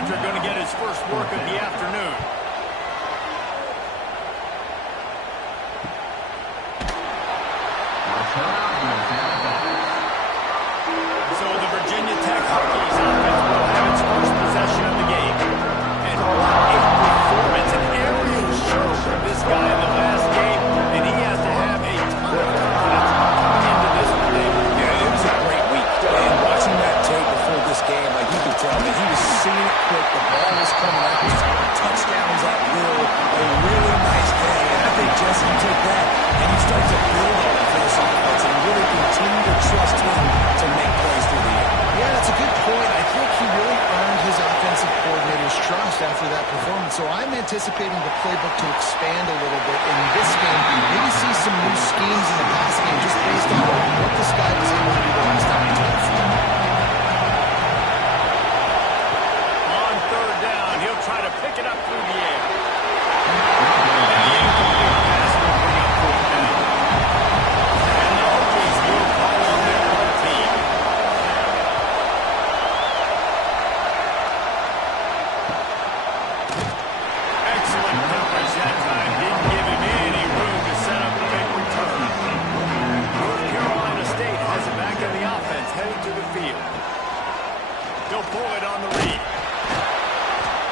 punter going to get his first work of the afternoon. So the Virginia Tech Hokies offense will have its first possession of the game. And what a performance, an aerial show from this guy in the last game, and he has to have a ton of confidence coming into this one. Yeah, it was a great week. And watching that tape before this game, like you could tell that he was seeing it quick. The ball was coming out. Touchdowns at will. A really nice day. And I think, Jesse, you take that and you start to build on it for this offense and really continue to trust him to make plays through the air. Yeah, that's a good point. I think he really earned his offensive coordinator's trust after that performance. So I'm anticipating the playbook to expand a little bit in this game. Maybe see some new schemes in the pass game just based on what this guy was able to do the last time he took the field. On third down, he'll try to pick it up through the air. And the incomplete pass will bring up fourth down. And the Hokies will call on their own team. Excellent coverage that time. Didn't give him any room to set up a big return. North Carolina State has it back in the offense, heading to the field. He'll pull it on the read.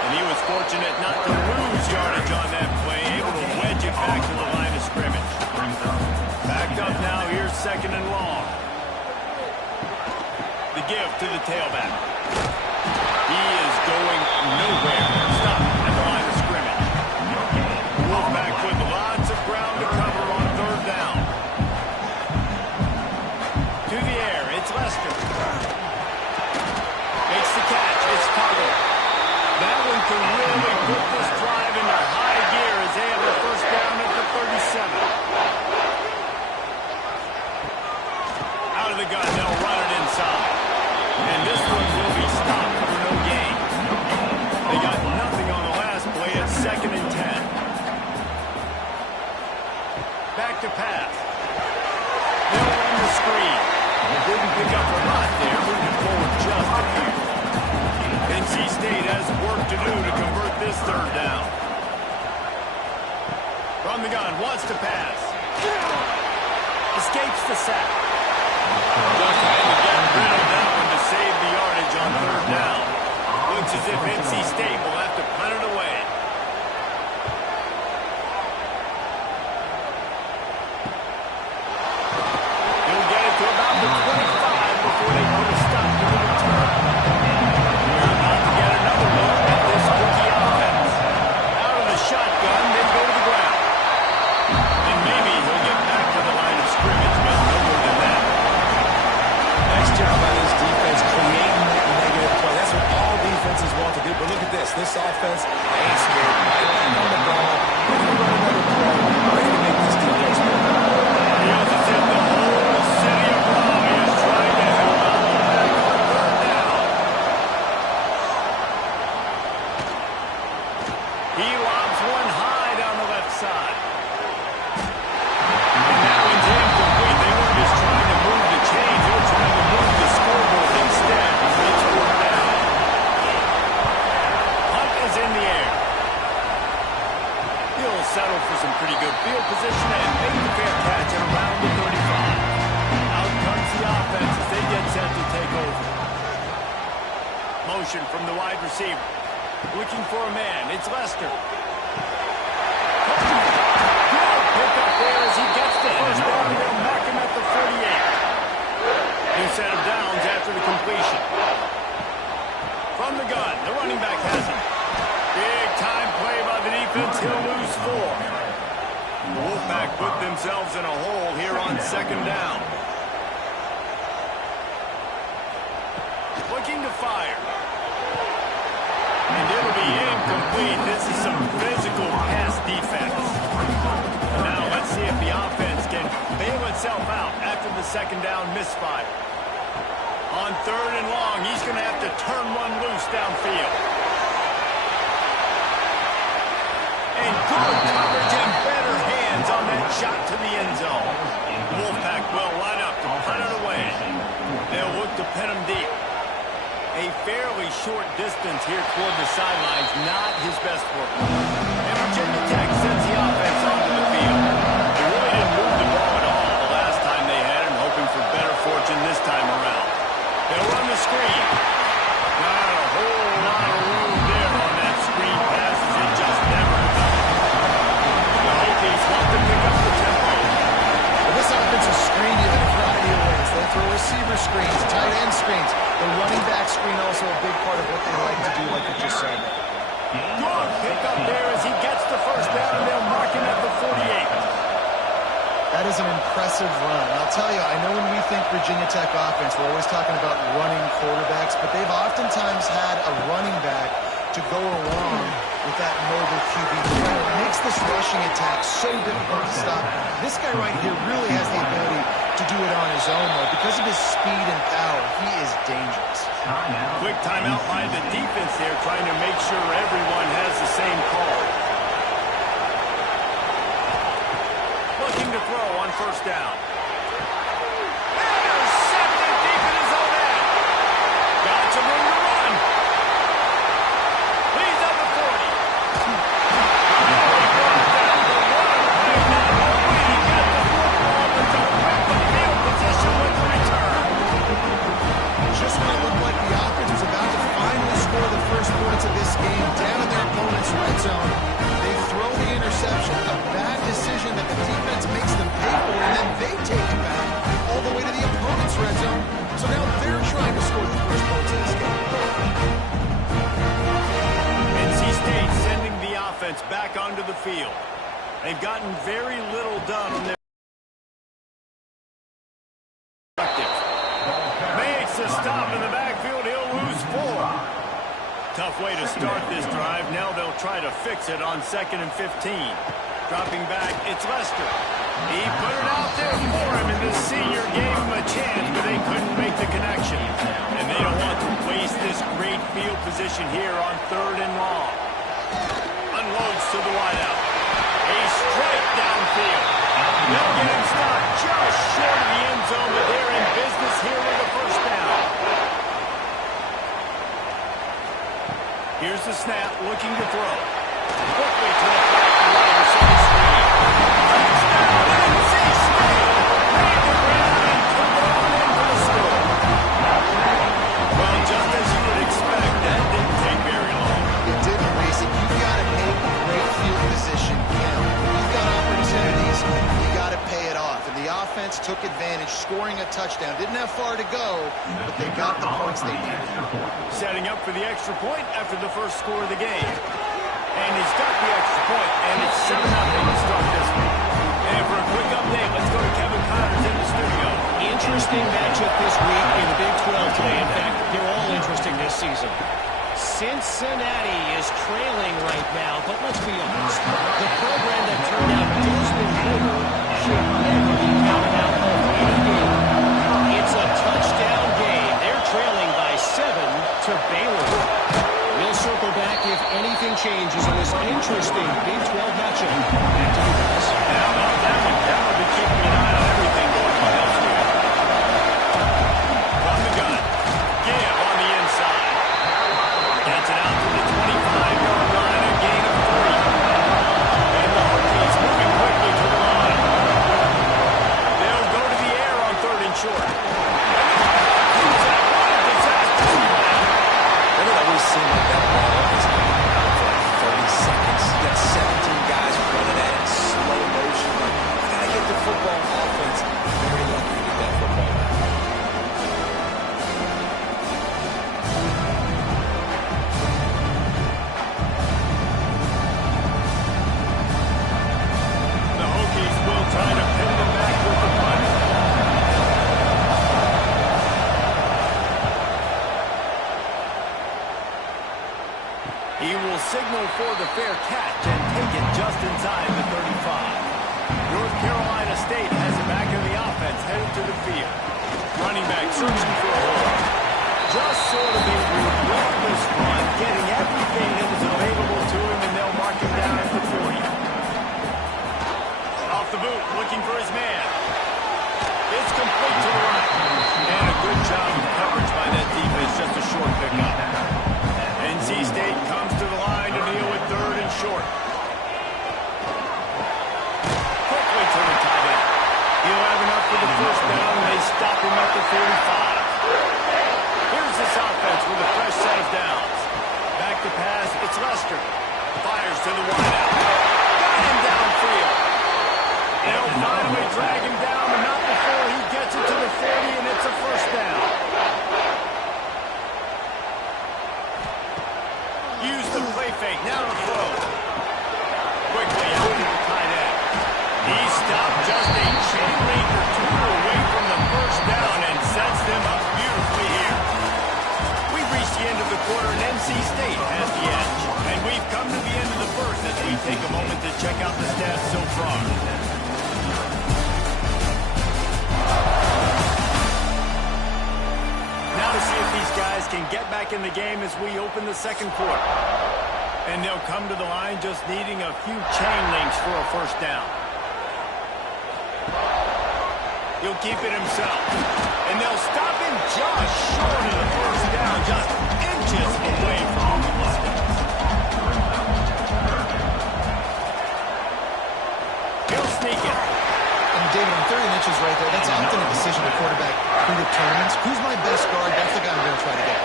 And he was fortunate not to lose yardage on that play, able to wedge it back to the line of scrimmage. Backed up now, here's second and long. The give to the tailback. He is going nowhere. Stop at the line of scrimmage. Wolfpack with lots of ground to cover on third down. To the air, it's Lester. Makes the catch, it's Carter. That one can really put this drive into high gear as they have their first down at the 37. Out of the gun, they'll run it inside. And this one will be stopped for no gain. They got nothing on the last play at 2nd and 10. Back to pass. They'll run the screen. Didn't pick up a lot there, moving forward just a few. NC State has work to do to convert this third down. From the gun, wants to pass. Escapes the sack. Just had to get rid of that one to save the yardage on third down. Looks as if NC State will have to punt it away. He'll get it to about the 25 before they put a stop to the return. We're about to get another look at this rookie offense. Out of the shotgun, they go to the ground. And maybe he'll get back to the line of scrimmage, but no more than that. Nice job by this defense creating that negative play. That's what all defenses want to do. But look at this. This offense ain't scared. Right back on the ball. Ready to run another play. Ready to make this defense work. Feels as if the whole city of Raleigh is trying to help out the back on third down. He lobs one high down the left side. And that one's incomplete. They weren't just trying to move the chains. They were trying to move the scoreboard instead. It's fourth down. Punt is in the air. He'll settle for some pretty good field position and make the fair catch at around the 35. Out comes the offense as they get set to take over. Motion from the wide receiver. Looking for a man. It's Lester. Good pick up there as he gets the first down. They'll mark him at the 48. New set of downs after the completion. From the gun, the running back has it. Big time play by the defense. He'll lose 4. The Wolfpack put themselves in a hole here on second down. Looking to fire. And it'll be incomplete. This is some physical pass defense. Now let's see if the offense can bail itself out after the second down misfire. On third and long, he's going to have to turn one loose downfield. And good coverage and better hands on that shot to the end zone. Wolfpack will line up to punt it away. They'll look to pin him deep. A fairly short distance here toward the sidelines, not his best work. And Virginia Tech sends the offense onto the field. They really didn't move the ball at all the last time they had it, hoping for better fortune this time around. They'll run the screen. Not a whole lot of room there on that screen pass as it just never developed. The Hokies want to pick up the tempo. Well, this offense will screen you in a variety of ways. They'll throw receiver screens, tight end screens. The running back screen also a big part of what they like to do, like you just said. Good pick up there as he gets the first down, and they'll mark him at the 48. That is an impressive run. And I'll tell you, I know when we think Virginia Tech offense, we're always talking about running quarterbacks, but they've oftentimes had a running back to go along with that mobile QB. It makes this rushing attack so difficult to stop. This guy right here really has the ability to do it on his own, though. Because of his speed and power, he is dangerous. Quick timeout by the defense there, trying to make sure everyone has the same call. Looking to throw on first down. Intercepted deep in his own end. Got some room to run. Leads on the 40. Just when it looked like the offense was about to finally score the first points of this game down in their opponent's red zone, they throw the interception, a bad decision that the defense makes them pay for, and then they take it back all the way to the opponent's red zone. So now they're trying to score the first points of this game. NC State sending the offense back onto the field. They've gotten very little done on their makes a stop in the backfield. He'll lose 4. Tough way to start this drive. Now they'll try to fix it on 2nd and 15. Dropping back, it's Lester. He put it out there for him, and the senior gave him a chance, but they couldn't make the connection. And they don't want to waste this great field position here on 3rd and long. Unloads to the wideout. A strike downfield. They'll get him stopped just short of the end zone, but they're in business here with a first down. Here's the snap, looking to throw. Quickly to the flat right receiver screen. Touchdown, NC State! Made the ground and took it on in for the score. Well, just as you would expect, that didn't take very long. It didn't, Reese. You've got to make great field position count. You've got opportunities, you got to pay it off. And the offense took advantage, scoring a touchdown. Didn't have far to go, but they got the points they needed. Setting up for the extra point after the first score of the game. And he's got the extra point, and it's 7-0 to start this one. And for a quick update, let's go to Kevin Connors in the studio. Interesting matchup this week in the Big 12 today. In fact, they're all interesting this season. Cincinnati is trailing right now, but let's be honest. The program that turned out Desmond Ridder should never be counted out of any game. It's a touchdown game. They're trailing by 7 to Baylor. We'll circle back if anything changes in this interesting Big 12 matchup. Back to you guys. How about that one? That will be keeping an eye on everything going on elsewhere. From the gun. Give on the inside. Gets it out to the 25-yard line, a gain of 3. And the Hokies moving quickly to the line. They'll go to the air on 3rd and short. Always seemed like that ball is going to be out for like 30 seconds. You got 17 guys running at it in slow motion. Like, you got to get the football offense. Very lucky to get that football back. The Hokies will try to pin them back with the punt. He will signal for the fair catch and take it just inside the 35. North Carolina State has it back in the offense, headed to the field. Running back searching for a hole. Just sort of a relentless run, getting everything that was available to him, and they'll mark him down at the 40. Off the boot, looking for his man. It's complete to the right. And a good job of coverage by that defense, just a short pick. to the wideout. Got him downfield. They'll finally drag him down, but not before he gets it to the 40, and it's a first down. Use the play fake. Now to throw. Quickly out to the tight end. He stopped just a chain link or two away from the first down and sets them up beautifully here. We've reached the end of the quarter, and NC State has the edge. And we've come to the end of the first as we take a moment to check out the stats so far. Now to see if these guys can get back in the game as we open the second quarter. And they'll come to the line just needing a few chain links for a first down. He'll keep it himself. And they'll stop him just short of the first down, just inches away from the line. He'll sneak it. And David, on 30 inches right there, that's often a decision the quarterback predetermines. Who's my best guard? That's the guy I'm going to try to get.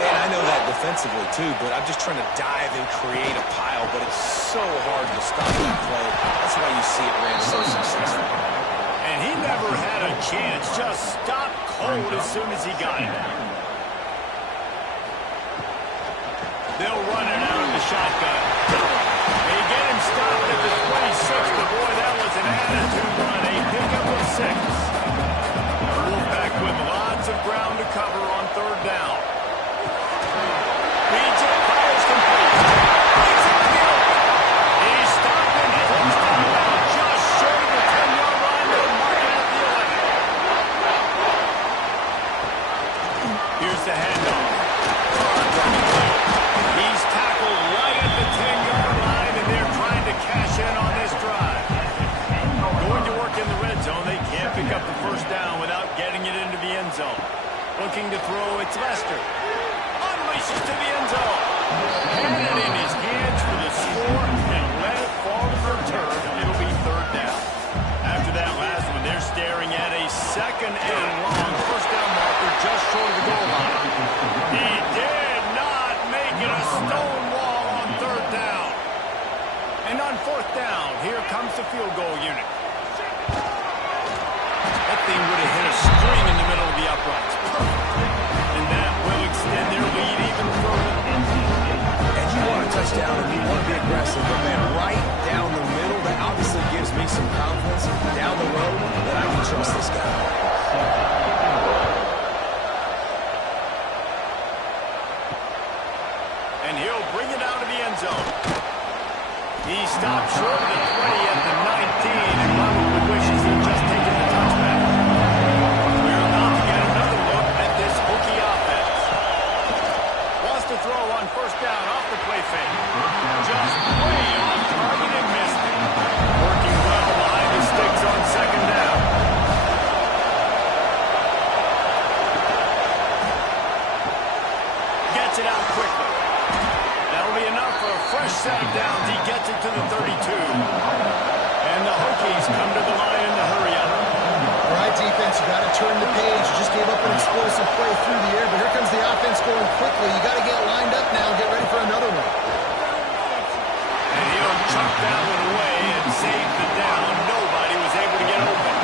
And I know that defensively, too, but I'm just trying to dive and create a pile, but it's so hard to stop that play. That's why you see it ran so successful. And he never had a chance, just stopped cold as soon as he got it. They'll run it out of the shotgun. They get him stopped at the 26, but boy, that was an attitude run, a pickup of 6. Wolfpack with lots of ground to cover on third down. BJ fires complete. He's in the field. He's stopped in first down now, just short of the 10-yard line. They'll mark it at the 11. Here's the handoff. He's tackled right at the 10-yard line, and they're trying to cash in on this drive. Going to work in the red zone. They can't pick up the first down without getting it into the end zone. Looking to throw, it's Lester. Unleashes to the end zone. Had it in his hands for the score and let it fall to the return. It'll be third down. After that last one, they're staring at a second and long first down marker just short of the goal line. He did not make it a stone wall on third down. And on fourth down, here comes the field goal unit. That thing would have hit a string in the middle of the uprights. And that will extend their lead even further. And you want a touchdown and you want to be aggressive, but man, right down the middle, that obviously gives me some confidence down the road that I can trust this guy. And he'll bring it out of the end zone. He stopped short of the 20 at the 19 and probably wishes he'd just taken the touchback. We're about to get another look at this Hokie offense. Wants to throw on first down off the play fake. Just way off target and missed it. Working well behind the sticks on second down. Gets it out quickly. That'll be enough for a fresh set of downs. He gets it to the 32. And the Hokies come to the line in the hurry up. All right, defense, you got to turn the page. You just gave up an explosive play through the air, but here comes the offense going quickly. You got to get lined up now and get ready for another one. And he'll chuck that one away and save the down. Nobody was able to get open.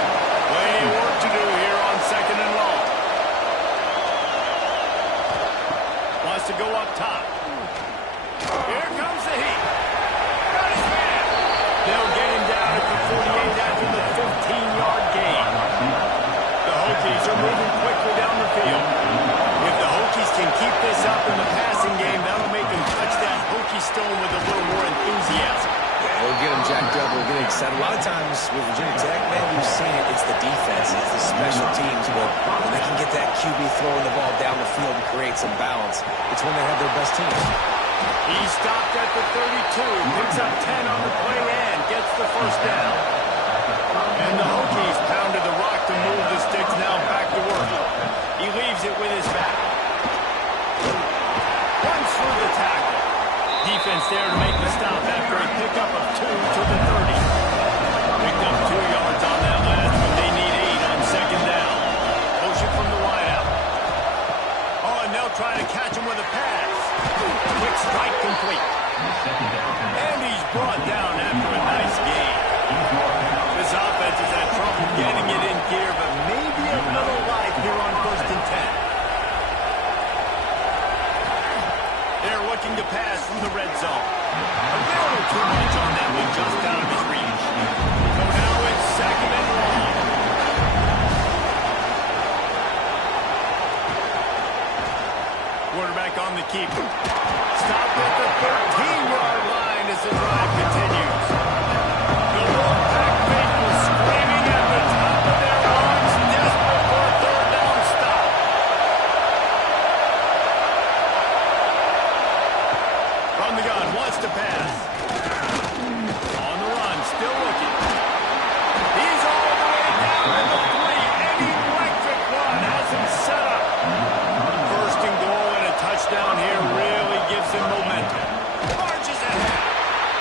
Plenty of work to do here on second and long. Wants to go up top. Here comes the heat. Got his man. They'll get him down at the 48 after the 15-yard gain. The Hokies are moving quickly down the field. If the Hokies can keep this up in the passing game, that'll make them touch that Hokie stone with a little more enthusiasm. Yeah, it'll get them jacked up. It'll get excited. A lot of times with Virginia Tech, man, we've seen it. It's the defense. It's the special teams. But when they can get that QB throwing the ball down the field and create some balance, it's when they have their best teams. He stopped at the 32, picks up 10 on the play and gets the first down. And the Hokies pounded the rock to move the sticks now back to work. He leaves it with his back. Runs through the tackle. Defense there to make the stop after a pickup of 2 to the 30. Picked up 2 yards on that last one. They need 8 on second down. Motion from the wideout. Oh, and they'll try to catch him with a pass. Quick strike complete. And he's brought down after a nice game. This offense has had trouble getting it in gear, but maybe a little light here on 1st and 10. They're looking to pass from the red zone. A little too much on that one, just out of his reach. So now it's 2nd and long. Quarterback on the keeper. Stop at the 13-yard line as the drive continues. The Wolfpack faithful screaming at the top of their lungs, desperate for a 3rd down stop. From the gun, wants to pass. On the run, still looking. He's all the way down to the 3. An electric run has him set up. 1st and goal and a touchdown here really gives him momentum. Marches ahead.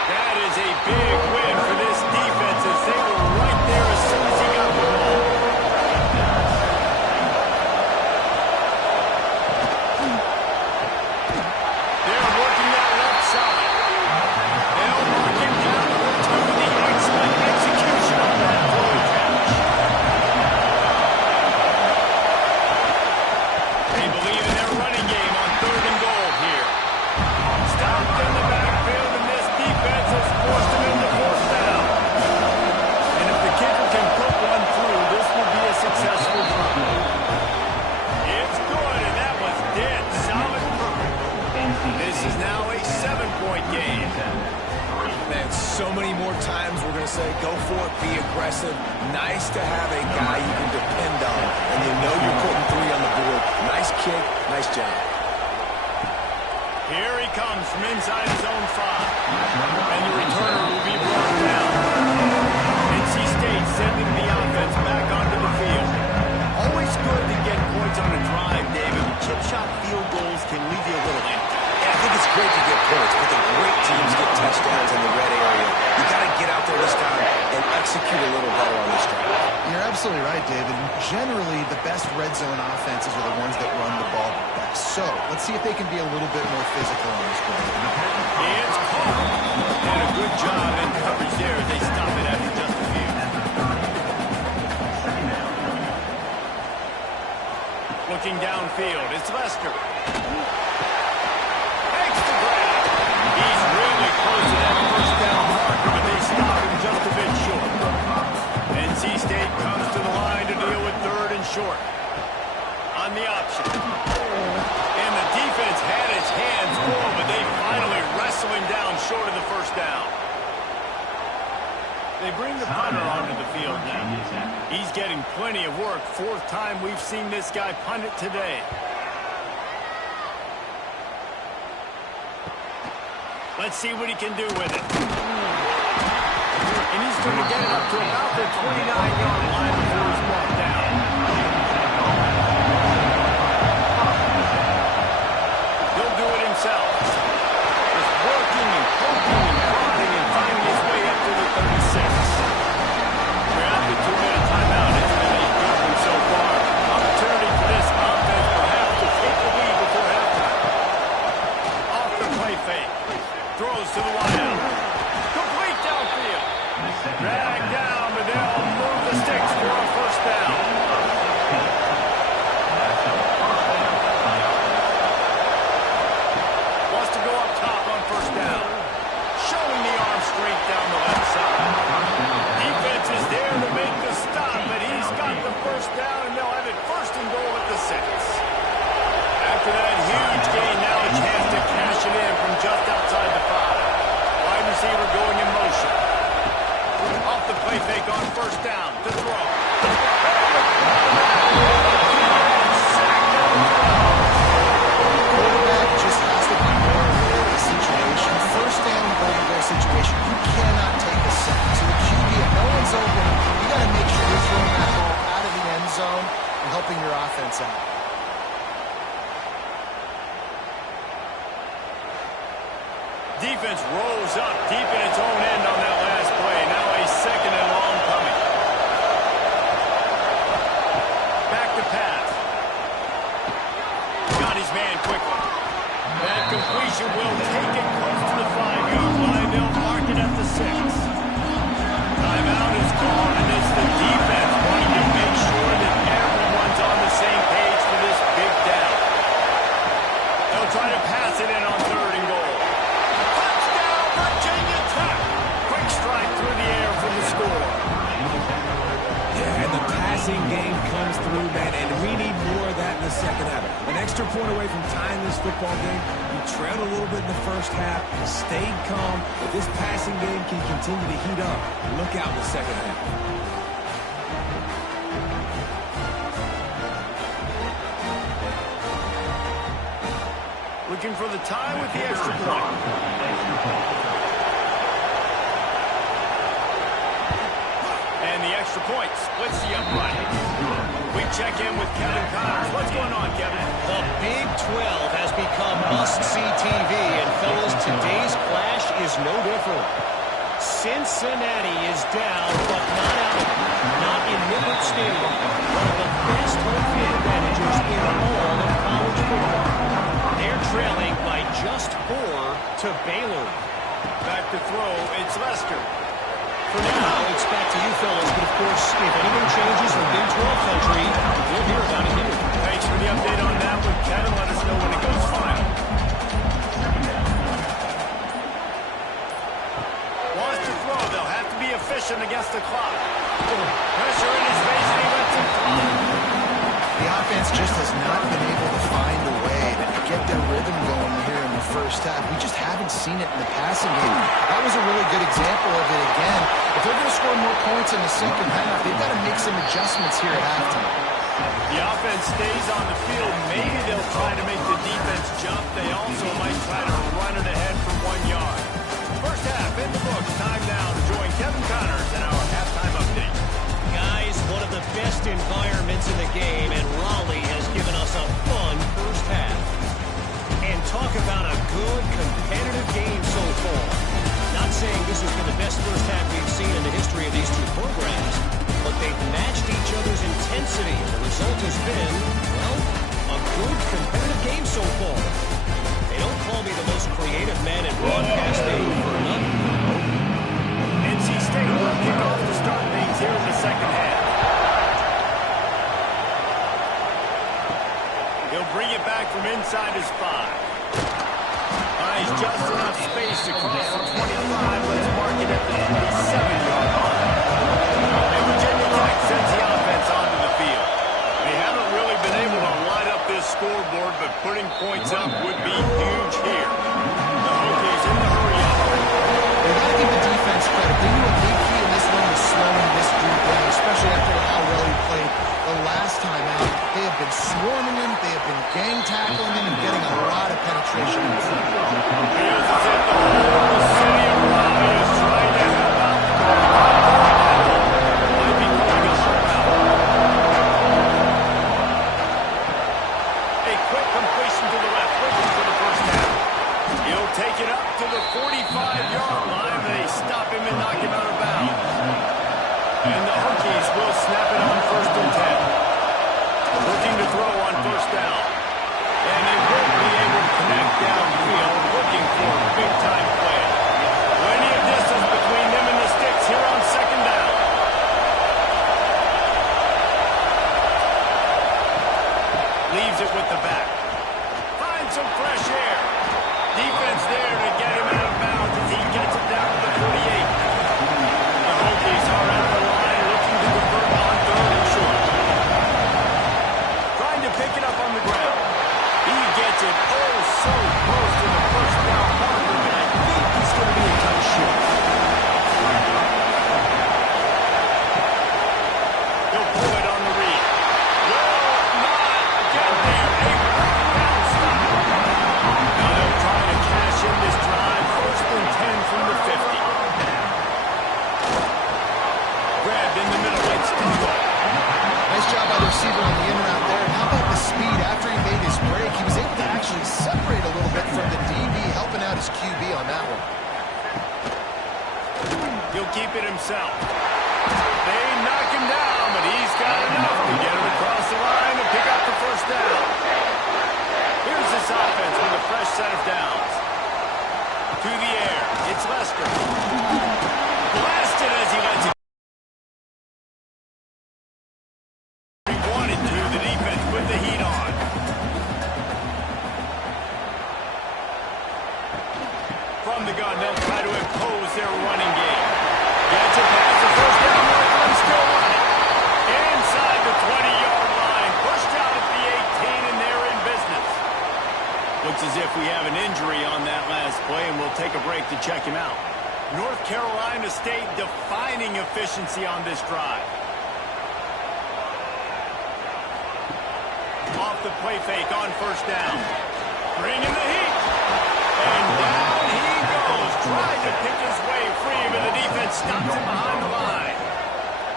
That is a big win for this defense as they were right there as soon as he got the ball. They're working that left side. They'll mark him down to return the excellent execution on that throw catch. They believe in their running game on 3rd and goal here. Stopped in the backfield, and this defense has forced him into 4th down. And if the kicker can put one through, this will be a successful drive. It's good, and that was dead solid perfect. This is now a 7-point game. Man, so many more times we're going to say, go for it, be aggressive. Nice to have a guy you can depend on, and you know you're putting 3 on the board. Nice kick, nice job. Here he comes from inside his own 5. And the returner will be brought down. NC State sending the offense back onto the field. Always good to get points on a drive, David. Chip shot field goals can leave you a little empty. Yeah, I think it's great to get points, but the great teams get touchdowns in the red area. You got to get out there this time and execute a little better on this drive. You're absolutely right, David. Generally, the best red zone offenses are the ones that run the ball best. So, let's see if they can be a little bit more physical on this play. It's caught. And a good job in coverage there as they stop it after just a few. Looking downfield, it's Lester. Makes the grab. He's really close to that 1st down marker, but they stop him just a bit short. NC State comes to the line to deal with 3rd and short. On the option. And the defense had its hands full, but they finally wrestle him down short of the 1st down. They bring the punter onto the field now. He's getting plenty of work. 4th time we've seen this guy punt it today. Let's see what he can do with it. And he's going to get it up to about the 29-yard line before he's brought down. He'll do it himself. Just working and poking and prodding and finding his way up to the 36. We're at the 2-minute timeout. It's been a good one so far. Opportunity for this offense perhaps to take the lead before halftime. Off the play fake. Throws to the wideout. Complete downfield. Drag down, but they'll move the sticks for a 1st down. Wants to go up top on 1st down. Showing the arm strength down the left side. Defense is there to make the stop, but he's got the 1st down, and they'll have it 1st and goal at the 6. After that huge gain, now a chance to cash it in from just outside the 5. Wide receiver going in motion. Off the play fake on 1st down to throw. Quarterback just has to be more aware of the situation. 1st down, goal-to-goal situation. You cannot take a sack. So the QB, if no one's open, you got to make sure you're throwing that ball out of the end zone and helping your offense out. Defense rolls up deep in its own end on that last play. Now a 2nd and long coming. Back to pass. Got his man quickly. That completion will take it close to the 5-yard line. They'll mark it at movement, and we need more of that in the second half. An extra point away from tying this football game. You trailed a little bit in the first half, stayed calm, but this passing game can continue to heat up. Look out in the second half. Looking for the tie with the extra point. And the extra point splits the upright. We check in with Kevin Connors. What's going on, Kevin? The Big 12 has become must-see TV, and fellas, today's clash is no different. Cincinnati is down, but not out of it. Not in Millard Stadium. One of the best home field advantages in all of college football. They're trailing by just 4 to Baylor. Back to throw, it's Lester. For now, it's back to you, fellas. But, of course, if anything changes in Big 12 country, we'll hear about it here. Thanks for the update on that one, Kevin. Let us know when it goes final. Wants to throw. They'll have to be efficient against the clock. Pressure in his face, and he lets him fly. The offense just has not been able to find a way to get their rhythm going here in the first half. We just haven't seen it in the passing game. That was a really good example of it again. If they're going to score more points in the second half, they've got to make some adjustments here at halftime. The offense stays on the field. Maybe they'll try to make the defense jump. They also might try to run it ahead for 1 yard. First half in the books. Time now to join Kevin Connors in our halftime update. Guys, one of the best environments in the game, and Raleigh has given us a fun first half. And talk about a good, competitive game so far. Not saying this has been the best first half we've seen in the history of these two programs, but they've matched each other's intensity, and the result has been, well, a good, competitive game so far. They don't call me the most creative man in broadcasting for nothing. NC State will kick off to start things here in the second half. He'll bring it back from inside his 5. He's just enough space to cross the 25. Let's mark it at the 27-yard line. And Virginia Tech sends the offense onto the field. They haven't really been able to light up this scoreboard, but putting points up would be huge here. The Hokies in the hurry-up. They've got to give the defense credit. They knew a big key in this one was slowing this group down, especially after how well he played the last time out. They have been swarming him, they have been gang tackling him, and getting a lot of penetration in front. Feels as if the whole city of Raleigh is trying to help out the might be calling a shutout. A quick completion to the left, looking for the first down. He'll take it up to the 45-yard line. They stop him and knock him out of bounds. And the Hokies will snap it on 1st and 10. Looking to throw on first down. And they won't be able to connect downfield, looking for a big-time play. Plenty of distance between them and the sticks here on second down. Leaves it with the back. Finds some fresh air. Defense there to get him out of bounds as he gets it down to the 48. The Hokies are at the line looking to convert on 3rd and short. Trying to pick it up on the ground. He gets it oh so close to the first down marker, but I think he's going to be a touch short. He'll pull it on the read. Will not get there. A first down stop. Now they'll try to cash in this drive. 1st and 10 from the 50. Grabbed in the middle. It's Tingle. Nice job by the receiver on the in route there. And how about the speed after he made his break? He was able to actually separate a little bit from the DB, helping out his QB on that one. He'll keep it himself. They knock him down, but he's got enough to get him across the line and pick up the first down. Here's this offense with a fresh set of downs. To the air. It's Lester. Blasted as he lets it. He wanted to. The defense put the heat on. From the gun, they'll try to impose their running game. Gets it past the first down marker and still running. Inside the 20-yard line. Looks as if we have an injury on that last play, and we'll take a break to check him out. North Carolina State defining efficiency on this drive. Off the play fake on first down. Bringing the heat. And down he goes. Tried to pick his way free, but the defense stops him behind the line.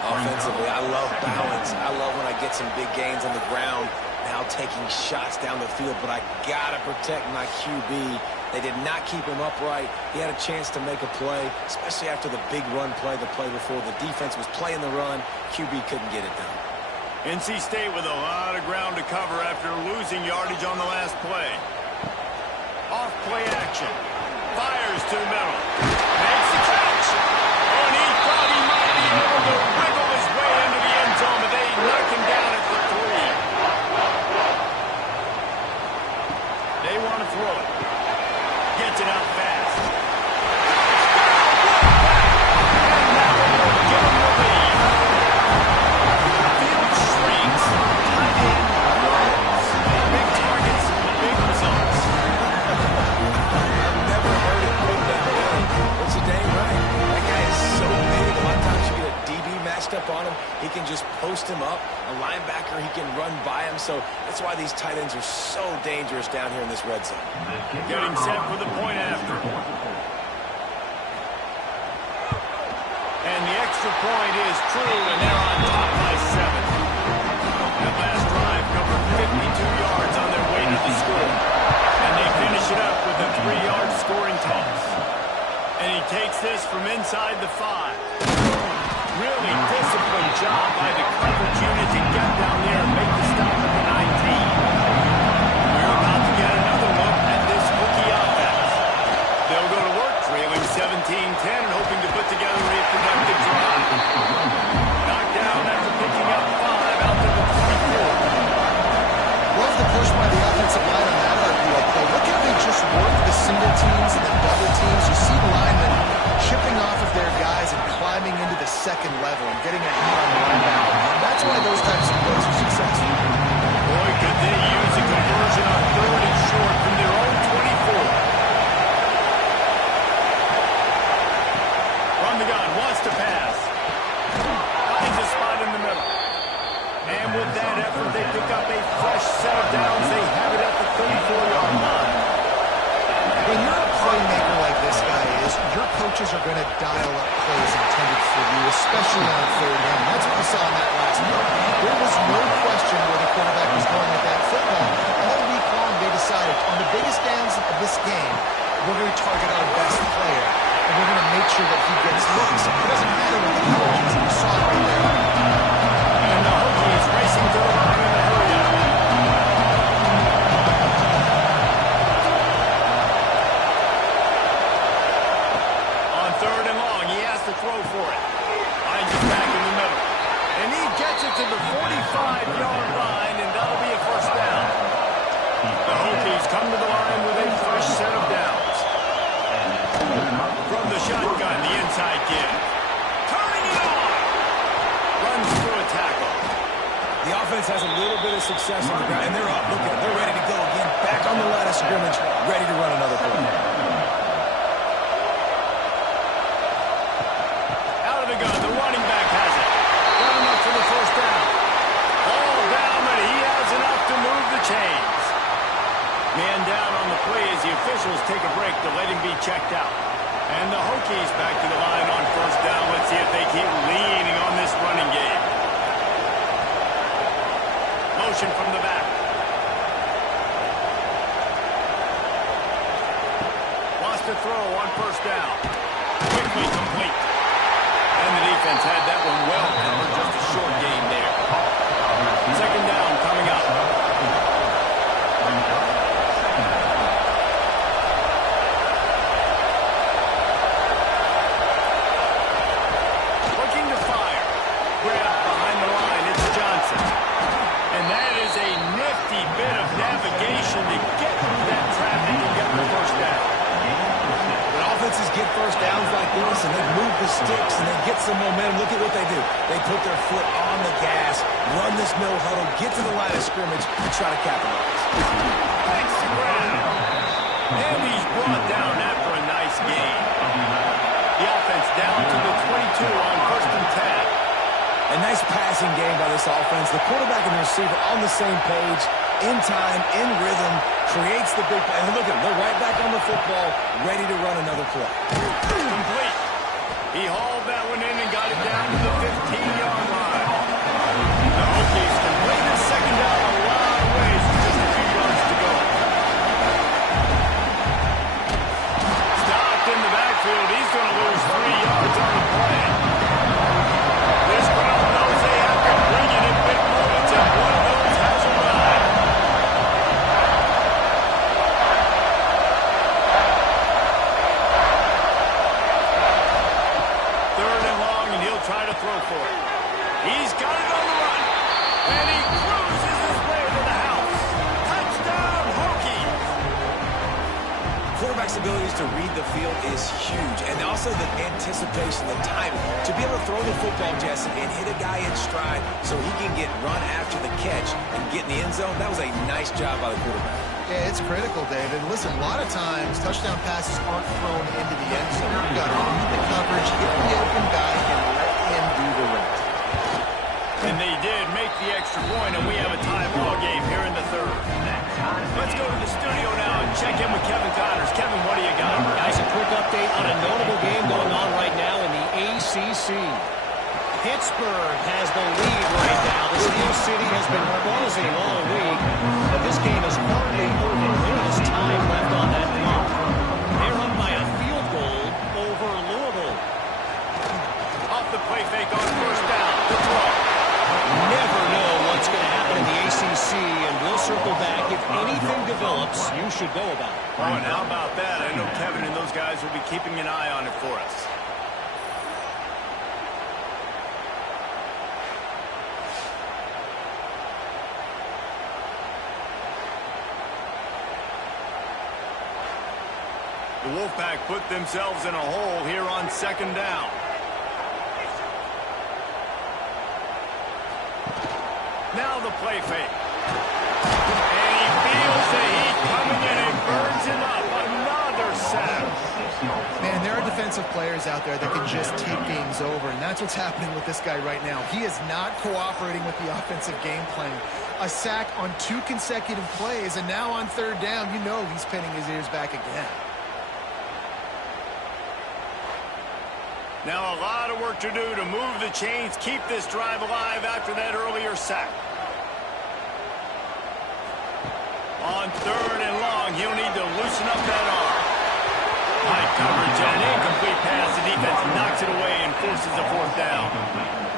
Offensively, I love balance. I love when I get some big gains on the ground, now taking shots down the field, but I got to protect my QB. They did not keep him upright. He had a chance to make a play, especially after the big run play, the play before. The defense was playing the run. QB couldn't get it done. NC State with a lot of ground to cover after losing yardage on the last play. Off play action. Fires to the middle. Makes the catch. Oh, and he thought he might be able to wiggle his way into the end zone, but they knock him down at the 3. They want to throw it. Gets it out fast. And now will give him the lead. Field shrinks. Tight end runs. Big targets, big results. Never heard it put that way. What's the day, right? That guy is so big. A lot of times you get a DB matched up on him. He can just post him up. A linebacker, he can run by him. So that's why these tight ends are so dangerous down here in this red zone. Getting set for the point after. And the extra point is true, and they're on top by 7. That last drive covered 52 yards on their way to the score. And they finish it up with a 3-yard scoring toss. And he takes this from inside the 5. Really disciplined job by the coverage unit to get down there and make the stop at the 19. We're about to get another look at this Hokie offense. They'll go to work trailing 17-10 and hoping to put together a productive drive. Knocked down after picking up 5 out to the 24. Love the push by the offensive line on that RPO play. Look how they just work the single teams and the double teams. You see the linemen chipping off of their guys and climbing into the second level and getting a hand on the linebacker. That's why those types of plays are successful. Boy, could they use a conversion on 3rd and short from their own 24. From the gun, wants to pass. Finds a spot in the middle. And with that effort, they pick up a fresh set of downs. They have it at the 34-yard line. When you're a playmaker like this guy is, your coaches are going to dial up plays intended for you, especially on 3rd down. That's what we saw in that last play. There was no question where the quarterback was going with that football. All week long, they decided, on the biggest downs of this game, we're going to target our best player, and we're going to make sure that he gets looks. It doesn't matter what the coach is. You saw it right there. And the Hokies racing to the line in a hurry up. On 3rd and long, he has to throw for it. Finds it back in the middle. And he gets it to the 45-yard line, and that'll be a first down. The Hokies come to the line with a fresh set of downs. From the shotgun, the inside give. Turning it on! Runs through a tackle. The offense has a little bit of success on the ground, and they're up. Look at it. They're ready to go again. Back on the line of scrimmage, ready to run another play. Out of the gun, the running back has it. Got enough for the first down. All down, but he has enough to move the chains. Man down on the play as the officials take a break to let him be checked out. And the Hokies back to the line on first down. Let's see if they keep leaning on this running game. Motion from the back. Wants to throw on first down. Quickly complete. And the defense had that one well covered. Just a short game there. Second down coming up. Looking to fire. Grab behind the line. It's Johnson. And that is a nifty bit of navigation to get through that traffic and get the first down. When offenses get first downs like this and they move the sticks and they get some momentum, look at what they do. They put their foot on the gas, run this no huddle, get to the line of scrimmage, and try to capitalize. Thanks to Brown. And he's brought down after a nice gain. The offense down to the 22 on 1st and 10. A nice passing game by this offense. The quarterback and the receiver on the same page, in time, in rhythm, creates the big play. And look at them. They're right back on the football, ready to run another play. Complete. He hauled that one in and got it down to the 15-yard line. The Hokies can play this second down a lot of ways with just a few yards to go. Stopped in the backfield. He's going to lose 3 yards on the play. This crowd knows they have to bring it in big moments, and one of those has arrived. Third and long, and he'll try to throw for it. He's got it on the run, and he cruises his way to the house. Touchdown, Hokies! Quarterback's abilities to read the field is huge, and also the anticipation, the timing. To be able to throw the football, Jesse, and hit a guy in stride so he can get run after the catch and get in the end zone, that was a nice job by the quarterback. Yeah, it's critical, David. Listen, a lot of times touchdown passes aren't thrown into the end zone. You've got to read the coverage, hit the open guy, and let him do the rest. And they did make the extra point, and we have a tie ball game here in the third. Let's go to the studio now and check in with Kevin Connors. Kevin, what do you got? Guys, a quick update on a notable game going on right now in the ACC. Pittsburgh has the lead right now. The Steel City has been buzzing all week, but this game is hardly over. There is time left on that clock. They're up by a field goal over Louisville. Off the play fake on 1st down. The throw. Never know what's going to happen in the ACC, and we'll circle back. If anything develops, you should know about it. Oh, and how about that? I know Kevin and those guys will be keeping an eye on it for us. The Wolfpack put themselves in a hole here on 2nd down. Now the play fake. And he feels the heat coming in and burns him up. Another sack. Man, there are defensive players out there that can just take games over, and that's what's happening with this guy right now. He is not cooperating with the offensive game plan. A sack on 2 consecutive plays, and now on 3rd down, you know he's pinning his ears back again. Now a lot of work to do to move the chains, keep this drive alive after that earlier sack. On 3rd and long, he'll need to loosen up that arm. High coverage and an incomplete pass. The defense knocks it away and forces a 4th down.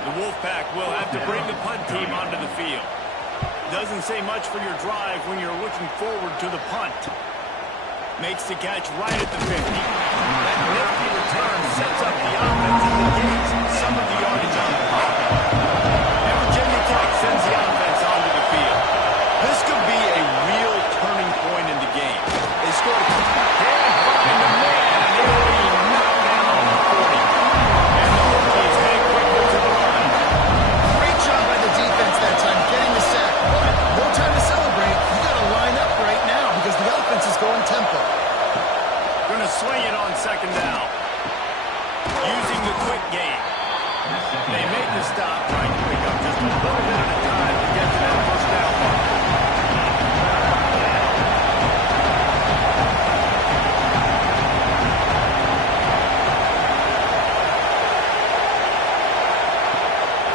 The Wolfpack will have to bring the punt team onto the field. Doesn't say much for your drive when you're looking forward to the punt. Makes the catch right at the 50. That nifty return sets up the offense and negates some of the yardage on the clock. And Virginia Tech sends the offense onto the field. This could be a real turning point in the game. They scored a can't find the man, and he'll be knocked down on the 40. And the Hokies head quickly to the line. Great job by the defense that time, getting the sack. But no time to celebrate. You got to line up right now because the offense is going tempo. Going to swing it on 2nd down. Using the quick game. They make the stop, trying to pick up just a little bit at a time to get to that 1st down mark.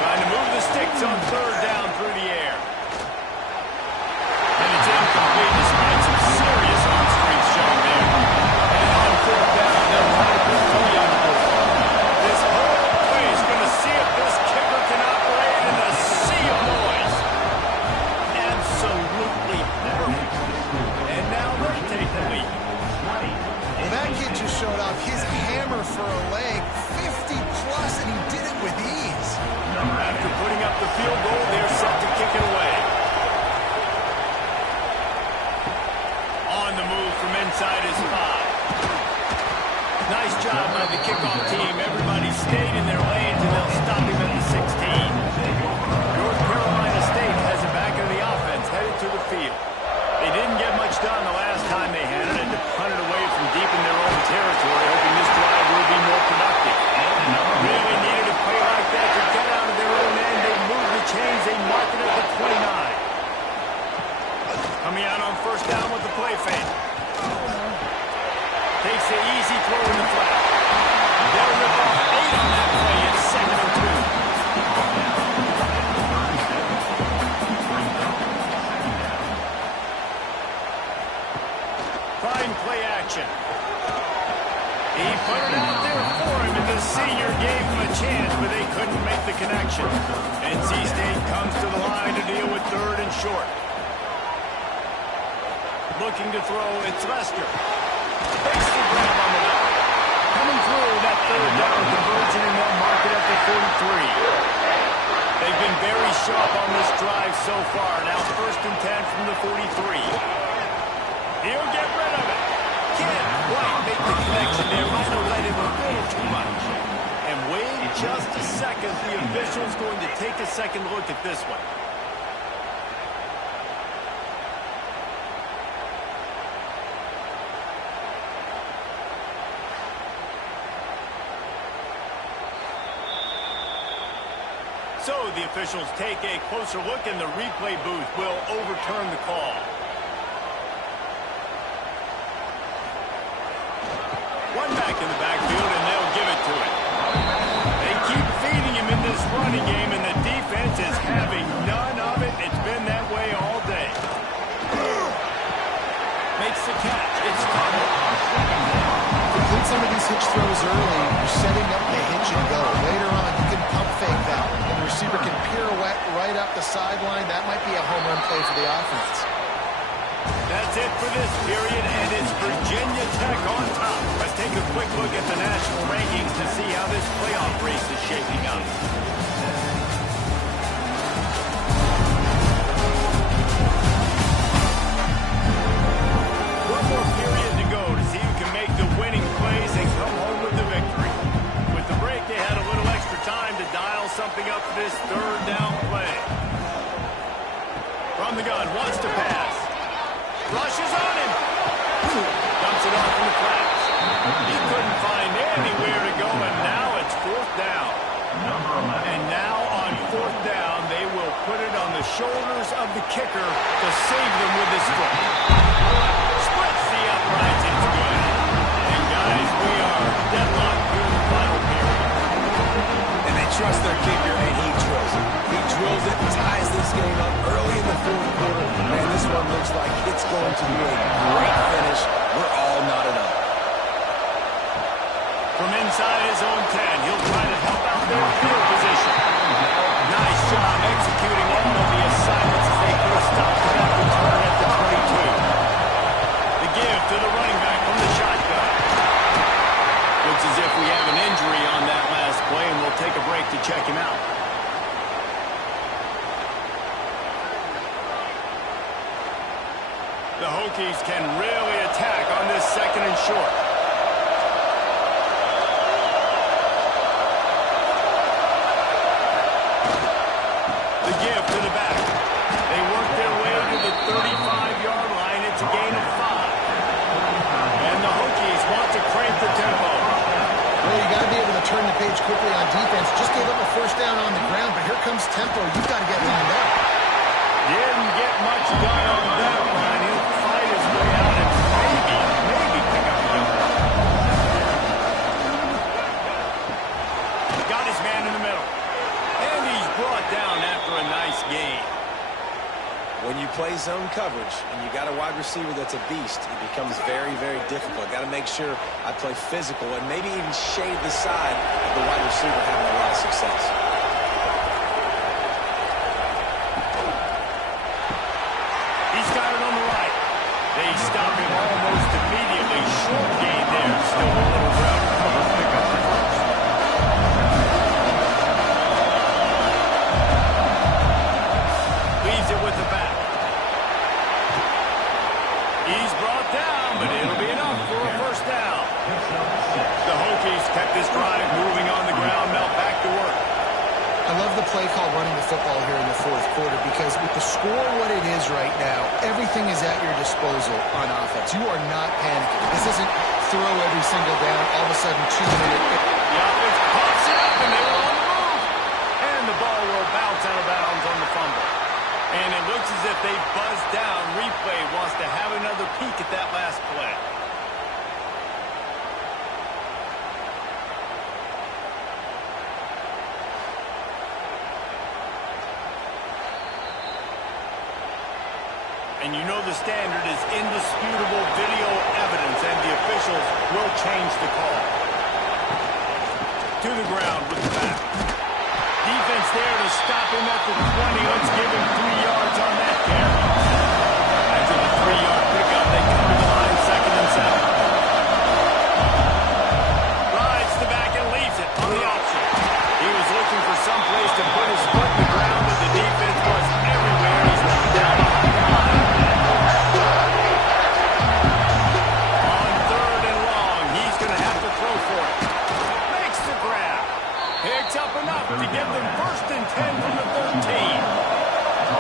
Trying to move the sticks on 3rd down through the air. And it's incomplete despite some serious on-screen shown there. And on 4th down, they'll try to put 3 on the board. This whole play is going to see if this kicker can operate in a sea of noise. Absolutely perfect. And now they take the lead. Well, that kid just showed off his hammer for a leg, 50-plus, and he did it with ease. After putting up the field goal, they're set to kick it away. On the move from inside his 5. Nice job by the kickoff team. Everybody stayed in their lanes, and they'll stop him at the 16. North Carolina State has it back in the offense, headed to the field. They didn't get much done the last time they had it, and to punt it He put it out there for him, and the senior gave him a chance, but they couldn't make the connection. NC State comes to the line to deal with third and short. Looking to throw, it's Lester. Takes the grab on the line. Coming through that third down conversion, and they'll mark it at the 43. They've been very sharp on this drive so far. Now first and 10 from the 43. He'll get rid of it. Can't quite make the connection there. Might have let him a little too much. And wait just a second. The official's going to take a second look at this one. So the officials take a closer look, and the replay booth will overturn the call. One back in the backfield, and they'll give it to him. They keep feeding him in this running game, and the defense is having none of it. It's been that way all day. Makes the catch. It's covered. Complete some of these hitch throws early. You're setting up the hitch and go. Later on, you can pump fake that. And the receiver can pirouette right up the sideline. That might be a home run play for the offense. That's it for this period, and it's Virginia Tech on top. Let's take a quick look at the national rankings to see how this playoff race is shaping up. One more period to go to see who can make the winning plays and come home with the victory. With the break, they had a little extra time to dial something up for this third down play. From the gun, wants to pass. Rushes on him. Dumps it off in the flats. He couldn't find anywhere to go, and now it's fourth down. And now on fourth down, they will put it on the shoulders of the kicker to save them with this foot. Splits the uprights. It's good. And guys, we are deadlocked through the final period. And they trust their kicker, and he drills it. He drills it and ties this game up early in the fourth quarter. Man, this one looks like it's going to be a great finish. We're all knotted up. From inside his own 10, he'll try to help out their field position. Nice job executing all of the assignments as they could have stopped that return at the 22. The give to the running back from the shotgun. Looks as if we have an injury on that last play, and we'll take a break to check him out. The Hokies can really attack on this second and short. The give to the back. They work their way to the 35-yard line. It's a gain of 5. And the Hokies want to crank the tempo. Well, you got to be able to turn the page quickly on defense. Just gave up a first down on the ground, but here comes tempo. You've got to get lined up. Didn't get much done on that line. He'll fight his way out and maybe pick up a yard. Got his man in the middle. And he's brought down after a nice gain. When you play zone coverage and you got a wide receiver that's a beast, it becomes very, very difficult. Got to make sure I play physical and maybe even shade the side of the wide receiver having a lot of success. He's got it on the right. They stop him almost immediately. Short gain there. Still a little ground to cover. Pick up the first. Leaves it with the back. He's brought down, but it'll be enough for a first down. The Hokies kept this drive moving on the ground. Now back to work. I love the play call running the football here in the fourth quarter because with the score what it is right now, everything is at your disposal on offense. You are not panicking. This isn't throw every single down, all of a sudden 2 minutes. The offense pops it up, and they were on the move. And the ball will bounce out of bounds on the fumble. And it looks as if they buzzed down. Replay wants to have another peek at that last play. And you know the standard is indisputable video evidence, and the officials will change the call. to the ground with the back. Defense there to stop him at the 20. Let's give him 3 yards on that carry. After the 3-yard pickup, they come to the line, 2nd and 7. Rides the back and leaves it on the option. He was looking for some place to put his foot in the ground, but the defense was everywhere. He's knocked down behind the line. On 3rd and long, he's going to have to throw for it. Makes the grab. Picks up enough to give them 1st and 10 from the 13.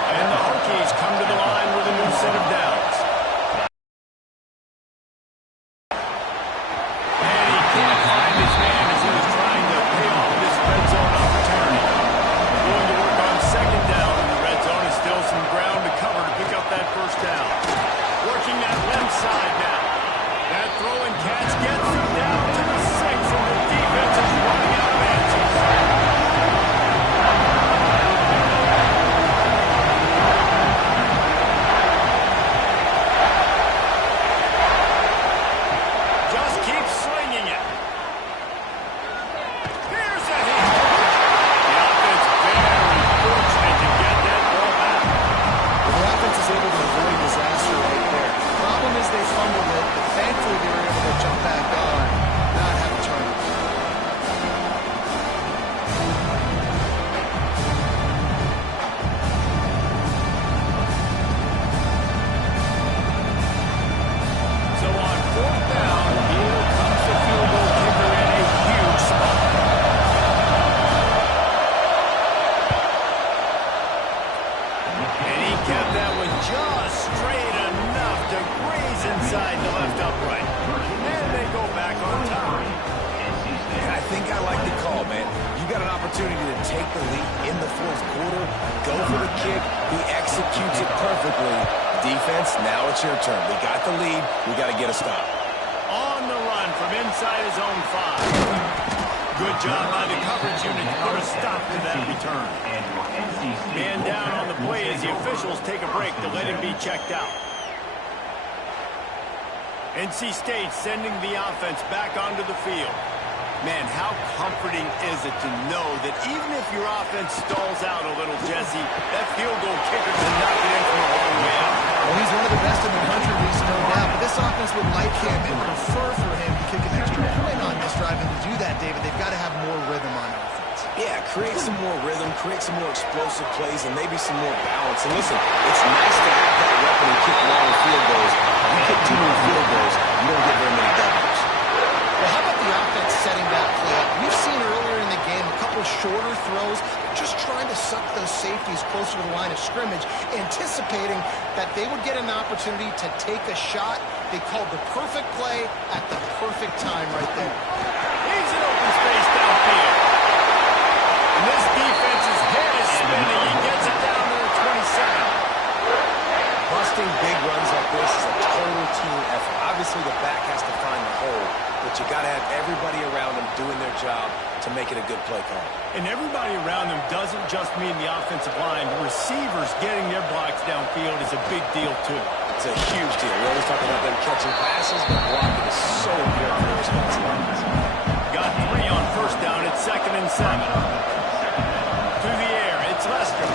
And the Hokies come to the line with a new set of downs. And he can't find his man as he was trying to pay off this red zone opportunity. Going to work on 2nd down in the red zone. Is still some ground to cover to pick up that 1st down. Working that left side now. That throw and catch gets him down to the 6, and the defense is running out of answers. Just keep slinging it. Here's a hit. The offense very fortunate to get that ball back. The offense is able to avoid disaster right there. The problem is they fumbled it, but thankfully they were able to jump back on, not have a turnover. So on 4th down, here comes the field goal kicker in a huge spot. And he kept that one just straight enough to graze inside the left upright. And they go back on top. And I think I like the call, man. You got an opportunity to take the lead in the 4th quarter. Go for the kick. He executes it perfectly. Defense, now it's your turn. We got the lead. We got to get a stop. On the run from inside his own 5. Good job by the coverage unit to put a stop to that return. Man down on the play as the officials take a break to let him be checked out. NC State sending the offense back onto the field. Man, how comforting is it to know that even if your offense stalls out a little, Jesse, that field goal kicker can knock it in from a long way out. Well, he's one of the best in the country, there's no doubt. But this offense would like him and prefer for him to kick an extra point on this drive. And to do that, David, they've got to have more rhythm on offense. Yeah, create some more rhythm, create some more explosive plays, and maybe some more balance. And listen, it's nice to have that weapon and kick long field goals. You kick too many field goals, you don't get very many W's. Well, how about the offense setting that play up? We've seen earlier in the game a couple shorter throws, just trying to suck those safeties closer to the line of scrimmage, anticipating that they would get an opportunity to take a shot. They called the perfect play at the perfect time right there. He's in open space downfield. And this defense's head is spinning. He gets it down to the 27. Busting big runs like this is a total team effort. Obviously, the back has to find the hole, but you got to have everybody around them doing their job to make it a good play call. And everybody around them doesn't just mean the offensive line. The receivers getting their blocks downfield is a big deal, too. It's a huge deal. We always talk about them catching passes, but blocking is so important for those guys. Got 3 on 1st down. It's 2nd and 7. To the air. It's Lester.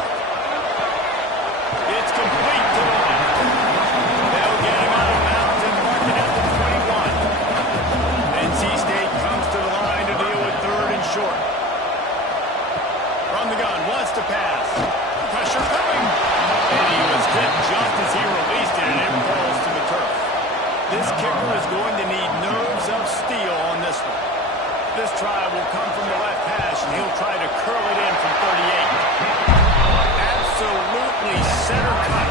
It's complete to the left. They'll get him out of bounds and mark it at the 21. NC State comes to the line to deal with 3rd and short. From the gun, wants to pass. Pressure coming. And he was hit just as he released it, and it falls to the turf. This kicker is going to need nerves of steel on this one. This try will come from the left hash, and he'll try to curl it in from 38. Absolutely center cut.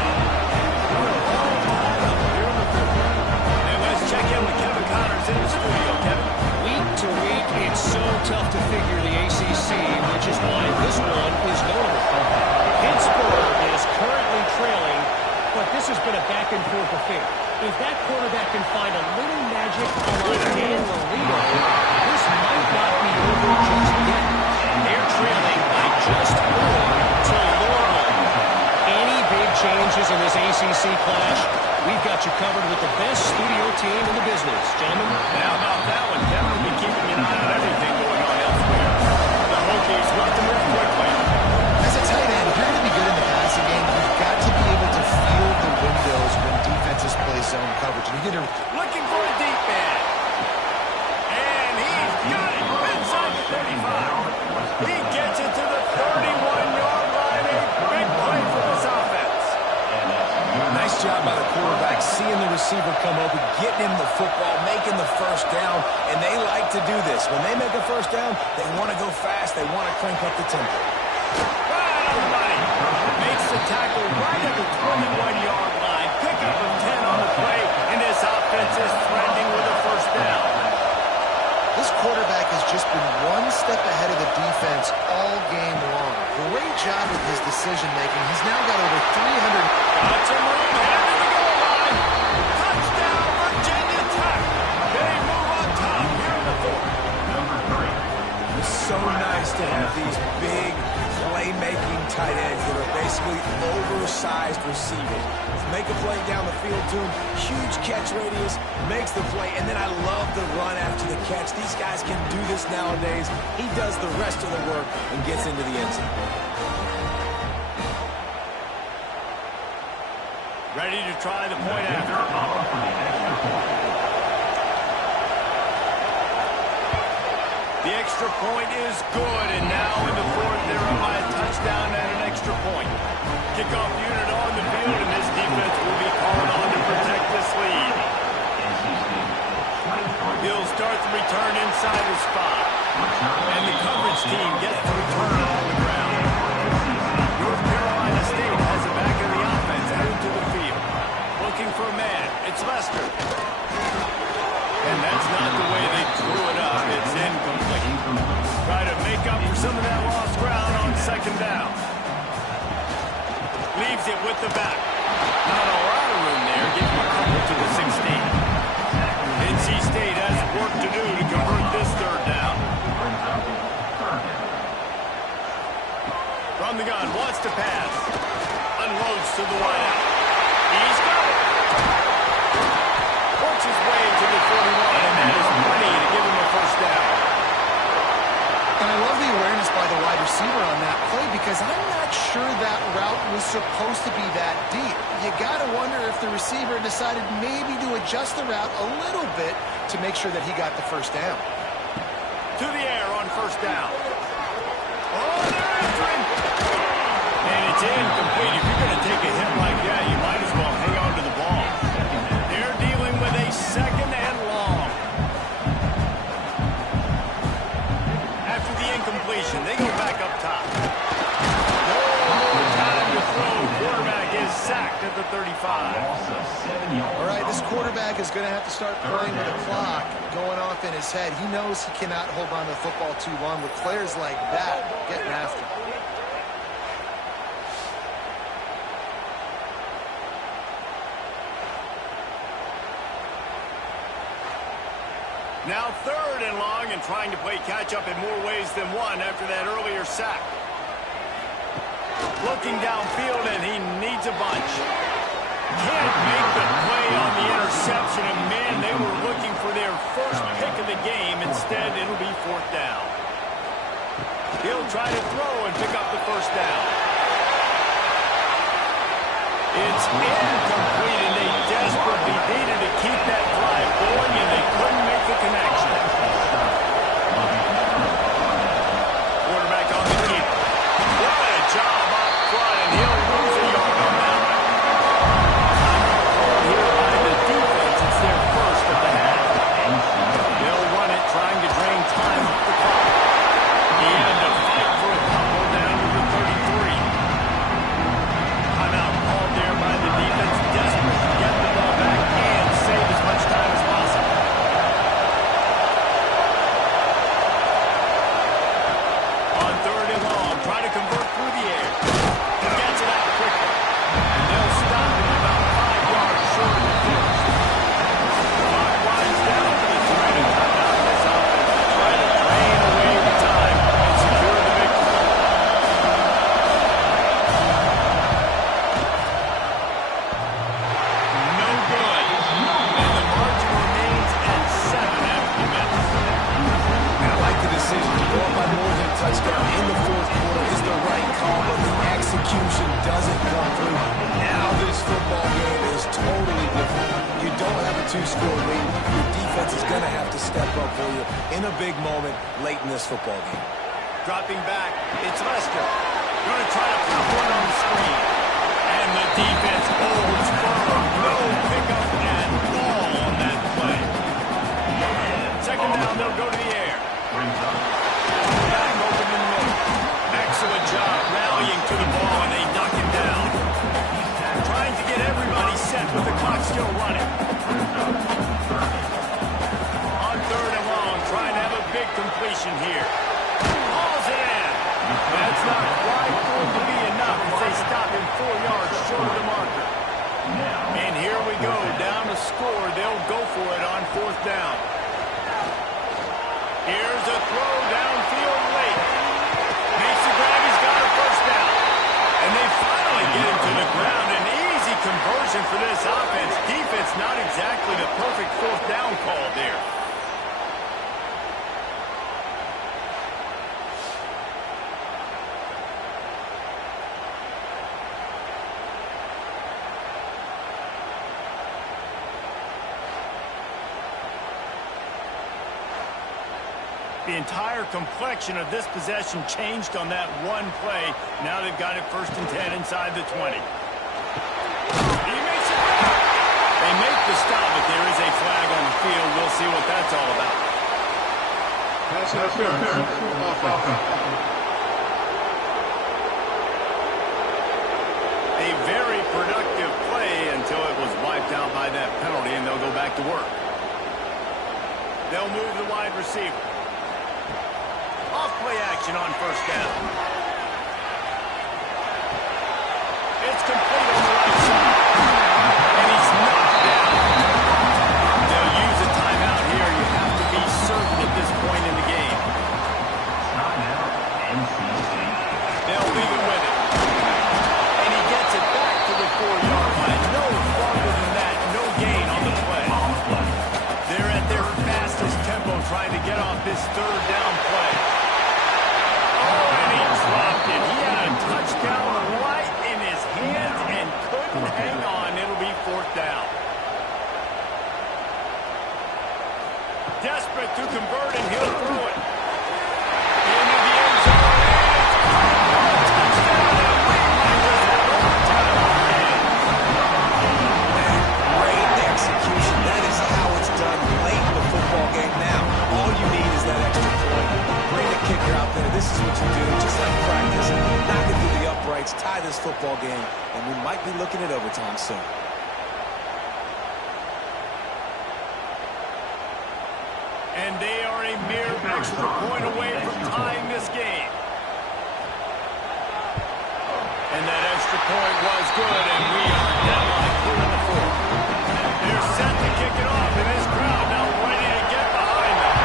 And let's check in with Kevin Connors in the studio. Kevin? Week to week, it's so tough to figure the ACC, which is why this one is notable. Pittsburgh is currently trailing, but this has been a back-and-forth affair. If that quarterback can find a little magic like Dan Marino, this might not be over just yet. They're trailing by just 4 to Louisville. Any big changes in this ACC clash, we've got you covered with the best studio team in the business. Gentlemen? How about that one, Kevin? We'll be keeping an eye on everything going on elsewhere. receiver come open, getting him the football, making the first down, and they like to do this. When they make a first down, they want to go fast. They want to crank up the tempo. Right on the money. Makes the tackle right at the 21-yard line. Pickup of 10 on the play, and this offense is threatening with a first down. This quarterback has just been one step ahead of the defense all game long. Great job with his decision-making. He's now got over 300. Got some room headed to the goal line. Touchdown, Virginia Tech. They move on top here in the fourth. It's so nice to have these big playmaking tight ends that are basically oversized receivers. Make a play down the field to him, huge catch radius, makes the play, and then I love the run after the catch. These guys can do this nowadays. He does the rest of the work and gets into the end zone. Ready to try the point after. The extra point is good, and now in the fourth, they're up by a touchdown and an extra point. Kickoff unit on the field, and this defense will be called on to protect this lead. He'll start the return inside the spot, and the coverage team gets the return on the ground. North Carolina State has a back in the offense heading to the field. Looking for a man. It's Lester. And that's not the way they drew it up. It's incomplete. Try to make up for some of that lost ground on second down. Leaves it with the back. Not a lot of room there. Gives him a couple to the 16. NC State has work to do to convert this third down. From the gun, wants to pass. Unloads to the wideout. He's got it. Works his way to the 41, and that is plenty to give him a first down. And I love the awareness by the wide receiver on that play because I'm not sure that route was supposed to be that deep. You got to wonder if the receiver decided maybe to adjust the route a little bit to make sure that he got the first down. To the air on first down. Oh, they're after him. And it's incomplete. If you're going to take a hit like that, you might as well hang on to the ball. They're dealing with a second and long. After the incompletion, they go back up top. No more time to throw. Quarterback is sacked at the 35. All right, this quarterback is going to have to start playing with a clock going off in his head. He knows he cannot hold on to the football too long with players like that getting after him. Now third and long and trying to play catch-up in more ways than one after that earlier sack. Looking downfield, and he needs a bunch. Can't make the play on the interception, and man, they were looking for their first pick of the game. Instead, it'll be fourth down. He'll try to throw and pick up the first down. It's incomplete, and they desperately needed to keep that drive going, and they couldn't make the connection. Quarterback on the keeper. What a job up front, and he'll lose a yard on that one. Timeout called here by the defense. It's their first of the half. They'll run it, trying to drain time off the clock. He had to fight for a couple down to the 33. Timeout called there by the defense, desperate to get the ball back and save as much time as possible. On third and long, trying to convert through the air. He gets it out quickly. And they'll stop him about 5 yards short of the finish. The clock winds down for the 2-minute timeout. This offense will try to drain away the time and secure the victory. No good. And the margin remains at 7 after the minute. And I like the decision to go up by more than a touchdown in the fourth quarter is the right call, but the execution doesn't come through. Now this football game is totally different. You don't have a two-score lead. Your defense is going to have to step up for you in a big moment late in this football game. Dropping back, it's Lester. Going to try to pop one on the screen. And the defense holds firm. No pickup and they'll go to the air. Back open in the middle. Excellent job rallying to the ball, and they knock him down. Trying to get everybody set with the clock still running. On third and long, trying to have a big completion here. Hauls it in. That's not quite going to be enough as they stop him 4 yards short of the marker. And here we go, down to score. They'll go for it on fourth down. Here's a throw downfield late. Makes the grab, he's got a first down. And they finally get him to the ground. An easy conversion for this offense. Defense not exactly the perfect fourth down call there. The entire complexion of this possession changed on that one play. Now they've got it 1st and 10 inside the 20. He makes it back. They make the stop, but there is a flag on the field. We'll see what that's all about. A very productive play until it was wiped out by that penalty, and they'll go back to work. They'll move the wide receiver. Off-play action on first down. It's complete on the right side. And he's knocked down. They'll use a timeout here. You have to be certain at this point in the game. They'll leave it with it. And he gets it back to the 4-yard line. No farther than that. No gain on the play. They're at their fastest tempo trying to get off this third down play. Dropped it. He had a touchdown right in his hands and couldn't hang on. It'll be fourth down. Desperate to convert, and he'll throw it. Into the end zone, and it's touchdown, and we might just have overtime on our hands. Great execution. That is how it's done late in the football game now. All you need is that extra point. Bring the kicker out there. This is what you do. Just like practice. Knock it through the uprights. Tie this football game. And we might be looking at overtime soon. And they are a mere extra point away from tying this game. And that extra point was good, and we are down like 2 in the 4th. They're set to kick it off, and this crowd now ready to get behind them.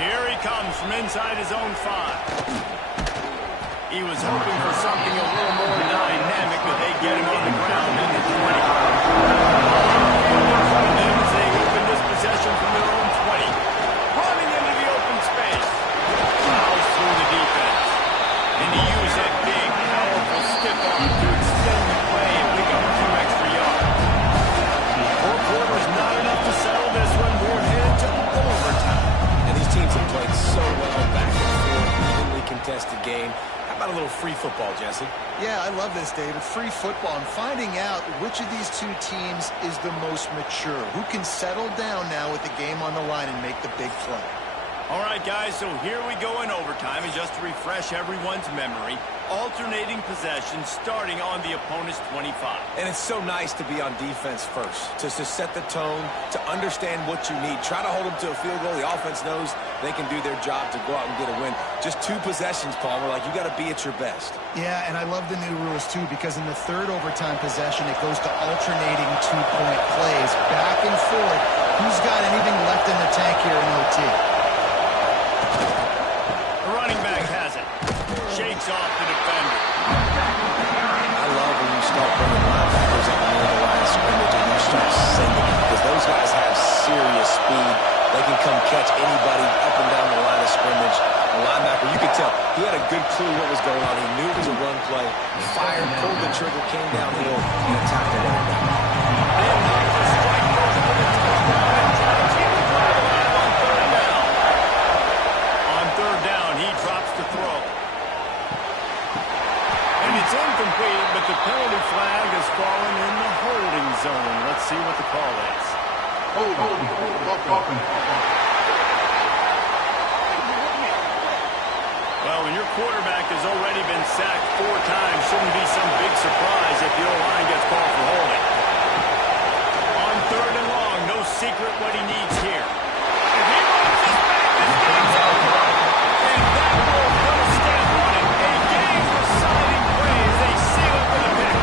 Here he comes from inside his own 5. He was hoping for something a little more dynamic, but they get him on the ground in the 20. They open this possession from their own 20. Running into the open space. Fouls through the defense. And he used that big, powerful stiff arm to extend the play and pick up a few extra yards. 4 quarters not enough to settle this one. We're headed to overtime. And these teams have played so well back and forth, evenly contested game. How about a little free football, Jesse? Yeah, I love this, David. Free football and finding out which of these two teams is the most mature. Who can settle down now with the game on the line and make the big play. All right, guys, so here we go in overtime. And just to refresh everyone's memory, alternating possessions starting on the opponent's 25. And it's so nice to be on defense first, to set the tone, to understand what you need. Try to hold them to a field goal. The offense knows they can do their job to go out and get a win. Just 2 possessions, Palmer. Like, you got to be at your best. Yeah, and I love the new rules, too, because in the third overtime possession, it goes to alternating 2-point plays, back and forth. Who's got anything left in the tank here in OT? The running back has it. Shakes off the defender. I love when you start bringing linebackers up near the line of scrimmage and you start sending them, because those guys have serious speed. They can come catch anybody up and down the line of scrimmage. The linebacker, you could tell, he had a good clue what was going on. He knew it was a run play, fired, pulled the trigger, came downhill, and attacked the running back. On third down, he drops the throw. And it's incomplete, but the penalty flag has fallen in the holding zone. Let's see what the call is. Well, when your quarterback has already been sacked 4 times, shouldn't be some big surprise if the O-line gets called for holding. On 3rd and long, no secret what he needs here. If he runs this back, this game's over. And that will put a stamp on it. A game-deciding play as they seal it with a pick.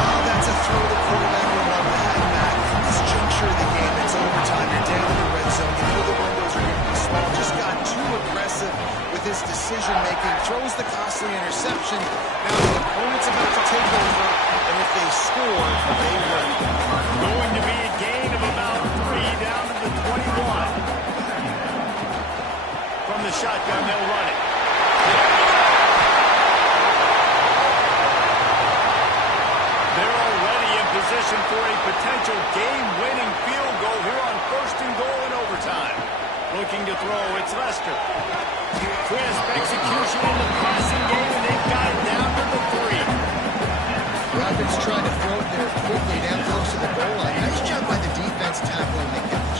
Oh, that's a throw the quarterback would love to have, Matt. At this juncture of the game, it's overtime. You're down in the red zone. You know the windows are going to be small. Just got too aggressive with his decision-making. Throws the costly interception. Now the opponent's about to take over, and if they score, they win. Going to be a gain of about 3 down to the 21. From the shotgun, they'll run it. They're already in position for a potential game-winning field goal here on 1st and goal in overtime. Looking to throw, it's Lester. Crisp execution in the passing game, and they've got it down to the 3. Rapids trying to throw it there quickly down close to the goal line. Nice job by the defense tackling the catch.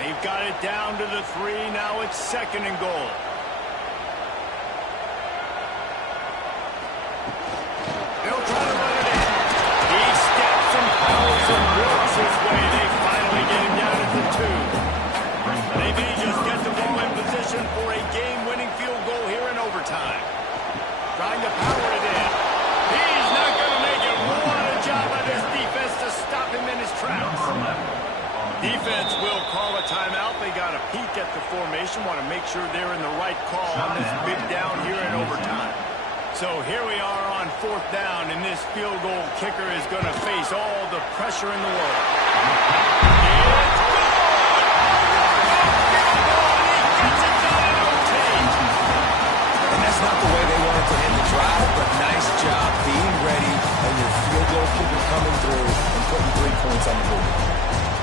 They've got it down to the 3. Now it's 2nd and goal. They'll try to run it in. He steps and powers and works his way. They finally get him down at the 2. They may just get the ball in position for a game-winning field goal here in overtime. Trying to power it in. He's not going to make it. What a job by this defense to stop him in his tracks. Defense will call a timeout. They got a peek at the formation. Want to make sure they're in the right call on this big down here in overtime. So here we are on 4th down, and this field goal kicker is going to face all the pressure in the world. It's good! Field goal, and he gets it done in OT. And that's not the way they wanted to end the drive, but nice job being ready and your field goal kicker coming through and putting 3 points on the board.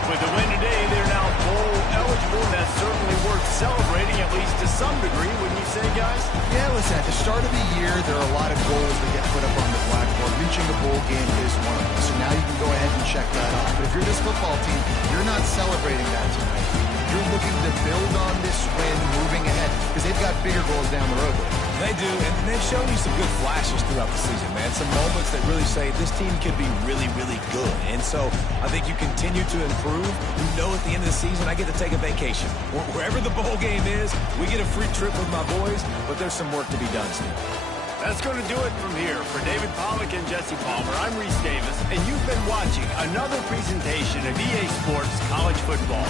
With the win today, they're now bowl eligible. That's certainly worth celebrating, at least to some degree, wouldn't you say, guys? Yeah, listen, at the start of the year, there are a lot of goals that get put up on the blackboard. Reaching a bowl game is one of them. So now you can go ahead and check that off. But if you're this football team, you're not celebrating that tonight. You're looking to build on this win moving ahead because they've got bigger goals down the road. They do, and they've shown you some good flashes throughout the season, man. Some moments that really say this team could be really, really good. And so I think you continue to improve. You know at the end of the season, I get to take a vacation. Wherever the bowl game is, we get a free trip with my boys, but there's some work to be done still. That's going to do it from here. For David Pollack and Jesse Palmer, I'm Reese Davis, and you've been watching another presentation of EA Sports College Football.